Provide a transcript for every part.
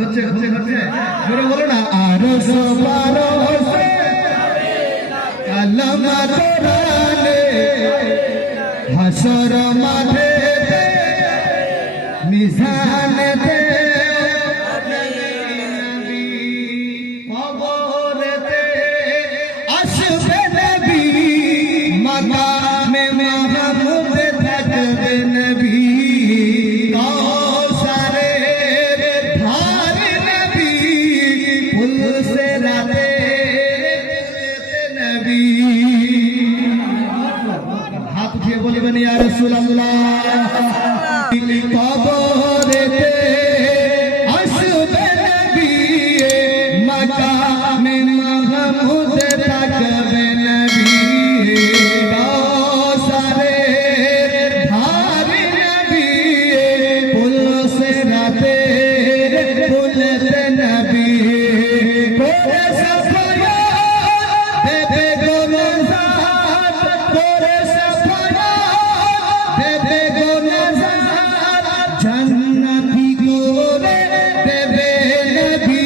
হচ্ছে জোরে বলো না আরশ পারশে কালামা কোরআনে হাসর মাঠে মিজানেতে কবরেতে আসবে নবী মাকামে মাহমুদে থাকবে নবী हाथ उठिए बोलबेन या रसूल अल्लाह कबरेते আসবে নবী মাকামে মাহমুদ থাকবে নবী কাউসারের ধারে নবী পুলসে রাতে পুলতে নবী করে সফায়া দেবে গো নজাত করে সফায়া দেবে গো নজাত জান্নাতি করে দেবে নবী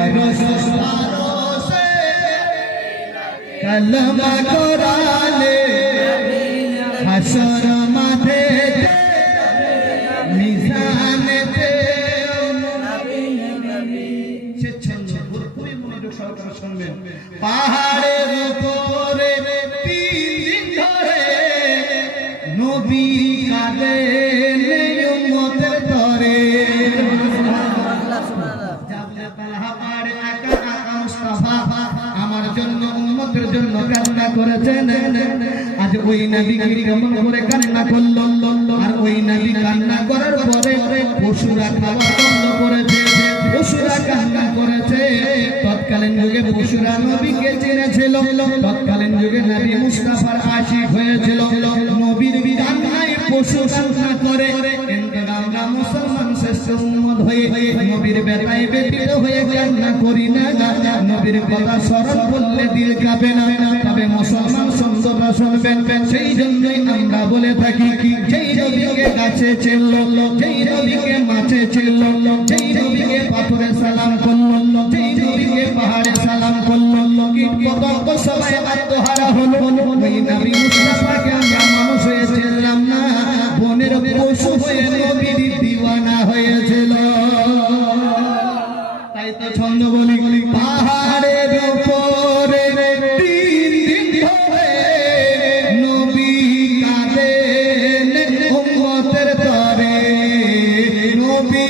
আরশ পারশে কালামা কোরআনে হাসর মাঠে মিজানেতে পাহাড়ের উপরে 3 দিন ধরে নবী কাঁদেন উম্মতের তরে জাবলে তালহা পাহাড়ে আকা আকা মুস্তাফা আমার জন্য উম্মতের জন্য কান্না করেছেন আজ ওই নবী কেমন করে কান্না করলো আর ওই নবী কান্না করার পরে পশুরা খাওয়া বন্ধ করেছে পশুরা কান্না করেছে তৎকালীন যুগে পশুরা নবীকে চিনেছিল তৎকালীন যুগে নবী মুস্তাফার আশিক হয়েছিল নবীর কান্নায় পশু কান্না করে কিন্তু আমরা মুসলমান শ্রেষ্ঠ উম্মত হয়ে নবীর বেলায় ব্যতীত হয়ে কান্না করি না নবীর কথা স্মরণ করলে দিল কাঁপে না তবে মুসলমান সুন্দররা শুনবেন সেই জন্যই আমরা বলে থাকি যেই নবীকে গাছে চিনল যেই নবীকে মাছে চিনল যেই নবীকে পাথরে সালাম করল যেই নবীকে পাহাড়ে সালাম করল কীট পতঙ্গ সবাই আত্মহারা হলো ওই নবী মুস্তাফাকে আমরা মানুষ হয়ে চিনলাম না বনের পশু হয়ে নবীর দিওয়ানা হয়েছিল তাই তো ছন্দ বলি পাহাড়ের উপরে 3 দিন ধরে নবী কাঁদেন উম্মতের তরে নবী